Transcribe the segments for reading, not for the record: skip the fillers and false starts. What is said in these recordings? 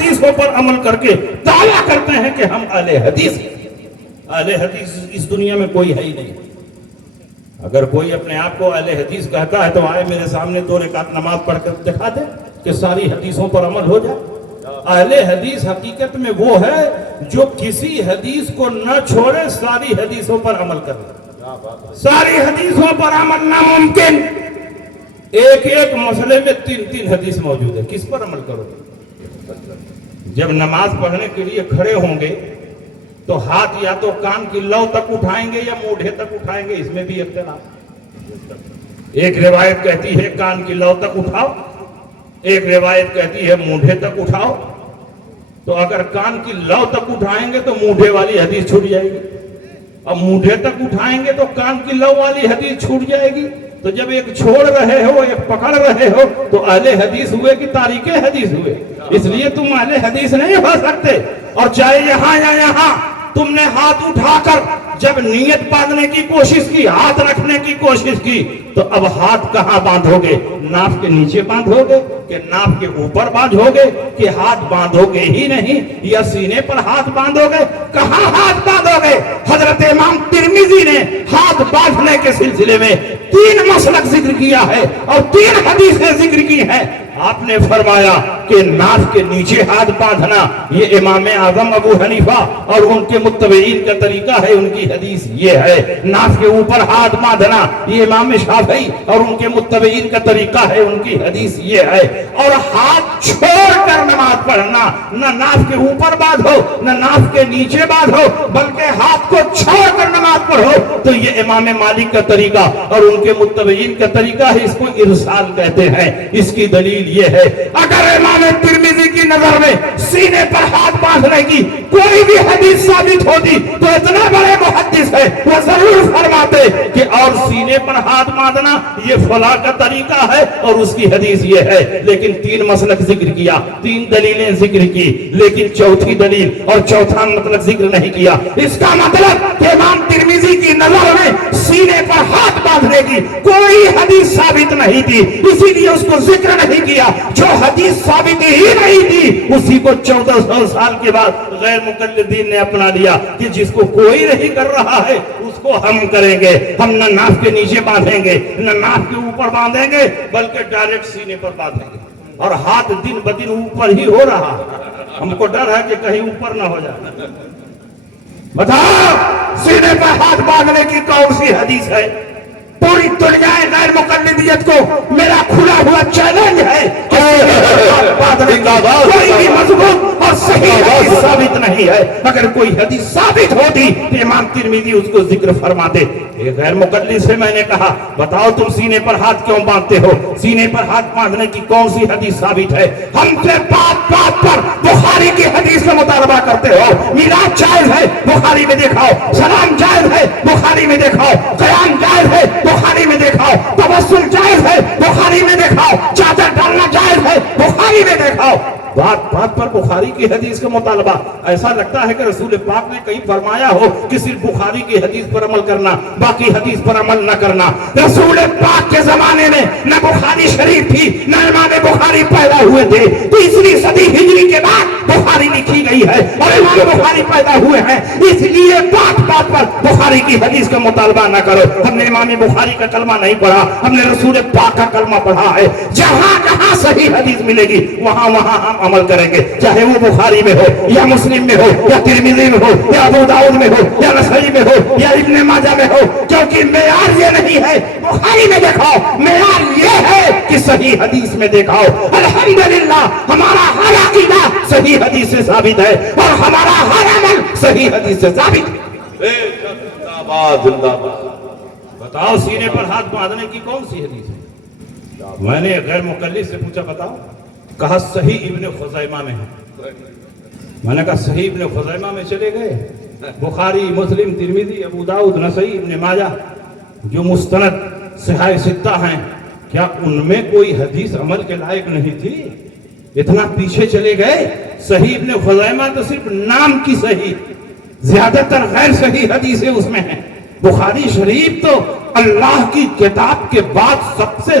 حدیثوں پر عمل کر کے دعویٰ کرتے ہیں کہ ہم اہل حدیث ہیں۔ اہل حدیث اس دنیا میں کوئی ہے ہی نہیں۔ اگر کوئی اپنے آپ کو اہل حدیث کہتا ہے تو آئے میرے سامنے 2 رکعت نماز پڑھ کر دکھا دے کہ ساری حدیثوں پر عمل ہو جائے۔ اہل حدیث حقیقت میں وہ ہے جو کسی حدیث کو نہ چھوڑے، ساری حدیثوں پر عمل کرے۔ ساری حدیثوں پر عمل ناممکن۔ ایک ایک مسئلے میں 3 حدیث موجود ہے، کس پر عمل کرو گے؟ جب نماز پڑھنے کے لیے کھڑے ہوں گے تو ہاتھ یا تو کان کی لو تک اٹھائیں گے یا مونڈھے تک اٹھائیں گے، اس میں بھی اختلاف۔ ایک روایت کہتی ہے کان کی لو تک اٹھاؤ، ایک روایت کہتی ہے مونڈھے تک اٹھاؤ۔ تو اگر کان کی لو تک اٹھائیں گے تو مونڈھے والی حدیث چھوٹ جائے گی، اور مونڈھے تک اٹھائیں گے تو کان کی لو والی حدیث چھوٹ جائے گی۔ تو جب ایک چھوڑ رہے ہو ایک پکڑ رہے ہو تو اہل حدیث ہوئے کہ تاریک حدیث ہوئے؟ اس لیے تم اہل حدیث نہیں ہو سکتے۔ اور چاہے یہاں یا یہاں تم نے ہاتھ اٹھا کر جب نیت باندھنے کی کوشش کی، ہاتھ رکھنے کی کوشش کی، تو اب ہاتھ کہاں باندھو گے؟ ناف کے نیچے باندھو گے کہ ناف کے اوپر باندھو گے کہ ہاتھ باندھو گے ہی نہیں یا سینے پر ہاتھ باندھو گے؟ کہاں ہاتھ باندھو گے؟ حضرت امام ترمذی نے ہاتھ باندھنے کے سلسلے میں 3 مسلک ذکر کیا ہے اور 3 حدیثیں ذکر کی ہیں۔ آپ نے فرمایا کہ ناف کے نیچے ہاتھ باندھنا یہ امام اعظم ابو حنیفہ اور ان کے متبعین کا طریقہ ہے، ان کی حدیث یہ ہے۔ ناف کے اوپر ہاتھ باندھنا یہ امام شافعی اور ان کے متبعین کا طریقہ ہے، ان کی حدیث یہ ہے۔ اور ہاتھ چھوڑ کر نماز پڑھنا، نہ ناف کے اوپر باندھو نہ ناف کے نیچے باندھو، بلکہ ہاتھ کو چھوڑ کر نماز پڑھو، تو یہ امام مالک کا طریقہ اور ان کے متبعین کا طریقہ ہے۔ اس کو ارسال کہتے ہیں۔ اس کی دلیل یہ ہے اگر امام ترمذی کی نظر میں سینے پر ہاتھ باندھنے کی کوئی بھی حدیث ثابت ہوتی تو اتنا بڑے محدث ہے وہ ضرور فرماتے کہ اور سینے پر ہاتھ باندھنا یہ فلاں کا طریقہ ہے اور اس کی حدیث یہ ہے۔ لیکن 3 مسلک ذکر کیا، 3 دلیلیں ذکر کی، لیکن چوتھی دلیل اور چوتھا مطلب ذکر نہیں کیا۔ اس کا مطلب کہ امام ترمذی کی نظر میں سینے پر ہاتھ باندھنے کی کوئی حدیث ثابت نہیں تھی، اسی لیے اس کو ذکر نہیں کیا۔ جو حدیث ثابت ہی نہیں تھی اسی کو 1400 سال کے بعد غیر مقلدین نے اپنا لیا کہ جس کو کوئی نہیں کر رہا ہے اس کو ہم کریں گے۔ ہم نہ ناف کے نیچے باندھیں گے نہ ناف کے اوپر باندھیں گے، بلکہ ڈائریکٹ سینے پر باندھیں گے۔ اور ہاتھ دن بدن اوپر ہی ہو رہا ہے، ہم کو ڈر ہے کہ کہیں اوپر نہ ہو جائے۔ بتاؤ سینے پر ہاتھ باندھنے کی کون سی حدیث ہے؟ پوری دنیا غیر مقلدیت کو میرا کھلا ہوا چیلنج ہے کہ کوئی بھی مضبوط اور صحیح حدیث ثابت نہیں ہے۔ اگر کوئی حدیث ثابت ہوتی تو امام ترمذی اس کو ذکر فرماتے۔ غیر مقلد سے میں نے کہا بتاؤ تم سینے پر ہاتھ کیوں باندھتے ہو؟ سینے پر ہاتھ باندھنے کی کون سی حدیث ثابت ہے؟ ہم سے بات بات پر بخاری کی حدیث کا مطالبہ کرتے ہو۔ میلاد جائز ہے، بخاری میں دکھاؤ۔ سلام جائز ہے، بخاری میں دکھاؤ۔ قیام جائز ہے، بخاری میں دکھاؤ۔ توسل جائز ہے، بخاری میں دکھاؤ۔ چادر ڈالنا جائز ہے، بخاری میں دکھاؤ۔ بات بات پر بخاری کی حدیث کا مطالبہ، ایسا لگتا ہے کہ رسول پاک نے کہیں فرمایا ہو کہ صرف بخاری کی حدیث پر عمل کرنا، باقی حدیث پر عمل نہ کرنا۔ رسول پاک کے زمانے میں نہ بخاری شریف تھی نہ امام بخاری پیدا ہوئے تھے، 3 صدی ہجری کے بعد بخاری لکھی گئی ہے اور امام بخاری پیدا ہوئے ہیں۔ اس لیے بات بات پر بخاری کی حدیث کا مطالبہ نہ کرو۔ ہم نے امام بخاری کا کلمہ نہیں پڑھا، ہم نے رسول پاک کا کلمہ پڑھا ہے۔ جہاں جہاں صحیح حدیث ملے گی وہاں وہاں ہم عمل کریں گے، چاہے وہ بخاری میں ہو یا مسلم میں ہو یا ترمذی میں ہو یا ابو داؤد میں ہو یا نسائی میں ہو یا ابن ماجہ میں ہو، کیونکہ معیار یہ نہیں ہے بخاری میں دکھاؤ، معیار یہ ہے کہ صحیح حدیث میں دکھاؤ۔ الحمدللہ ہمارا ہر عقیدہ صحیح حدیث سے ثابت ہے اور ہمارا ہر عمل صحیح حدیث سے ثابت ہے۔ بتاؤ سینے پر ہاتھ باندھنے کی کون سی حدیث ہے؟ میں نے غیر مقلد سے پوچھا بتاؤ، کہا صحیح ابن خزیمہ میں ہے۔ میں نے کہا صحیح ابن خزیمہ میں چلے گئے؟ بخاری، مسلم، ترمذی، ابو داؤد، نسائی، ابن ماجہ جو مستند صحاح ستہ ہیں، کیا ان میں کوئی حدیث عمل کے لائق نہیں تھی؟ اتنا پیچھے چلے گئے؟ صحیح ابن خزیمہ تو صرف نام کی صحیح، زیادہ تر غیر صحیح حدیثیں اس میں ہیں۔ بخاری شریف تو اللہ کی کتاب کے بعد سب سے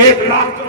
1,40,000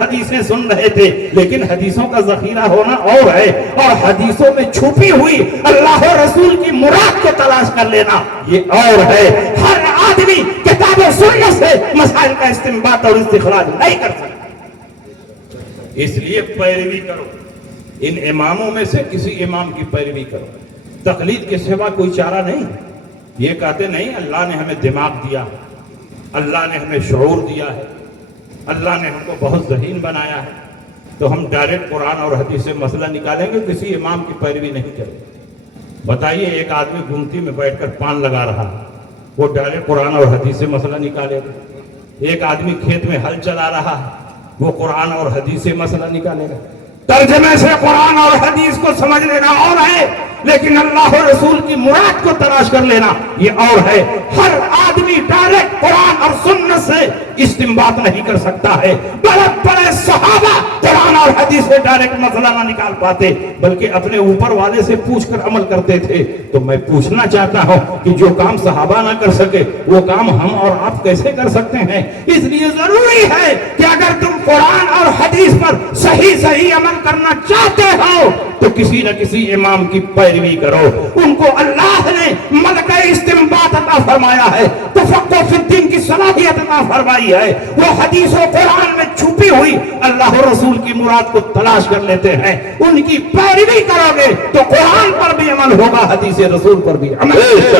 حدیثیں سن رہے تھے، لیکن حدیثوں کا ذخیرہ ہونا اور ہے، اور حدیثوں میں چھپی ہوئی اللہ و رسول کی مراد کو تلاش کر لینا یہ اور ہے۔ ہر آدمی کتاب و سنت سے مسائل کا استنباط اور استخراج نہیں کر سکتا، اس لیے پیروی کرو، ان اماموں میں سے کسی امام کی پیروی کرو، تقلید کے سوا کوئی چارہ نہیں۔ یہ کہتے نہیں اللہ نے ہمیں دماغ دیا، اللہ نے ہمیں شعور دیا ہے، اللہ نے ہم کو بہت ذہین بنایا ہے، تو ہم ڈائریکٹ قرآن اور حدیث سے مسئلہ نکالیں گے، کسی امام کی پیروی نہیں کریں گے۔ بتائیے ایک آدمی گمتی میں بیٹھ کر پان لگا رہا ہے، وہ ڈائریکٹ قرآن اور حدیث سے مسئلہ نکالے گا؟ ایک آدمی کھیت میں ہل چلا رہا ہے، وہ قرآن اور حدیث سے مسئلہ نکالے گا؟ ترجمے سے قرآن اور حدیث کو سمجھ لینا اور ہے، لیکن اللہ و رسول کی مراد کو تلاش کر لینا یہ اور ہے۔ ہر آدمی ڈائریکٹ قرآن اور سنت سے استنباط نہیں کر سکتا ہے۔ بڑے بڑے صحابہ قرآن اور حدیث سے ڈائریکٹ مسئلہ نہ نکال پاتے، بلکہ اپنے اوپر والے سے پوچھ کر عمل کرتے تھے۔ تو میں پوچھنا چاہتا ہوں کہ جو کام صحابہ نہ کر سکے وہ کام ہم اور آپ کیسے کر سکتے ہیں؟ اس لیے ضروری ہے کہ اگر تم قرآن اور حدیث پر صحیح عمل کرنا چاہتے ہو تو کسی نہ کسی امام کی پیروی کرو۔ ان کو اللہ نے ملکہ استنباط عطا فرمایا ہے، تفقہ فی الدین کی صلاحیت عطا فرمائی ہے۔ وہ حدیث و قرآن میں چھپی ہوئی اللہ و رسول کی مراد کو تلاش کر لیتے ہیں۔ ان کی پیروی کرو گے تو قرآن پر بھی عمل ہوگا، حدیث رسول پر بھی عمل ہوگا۔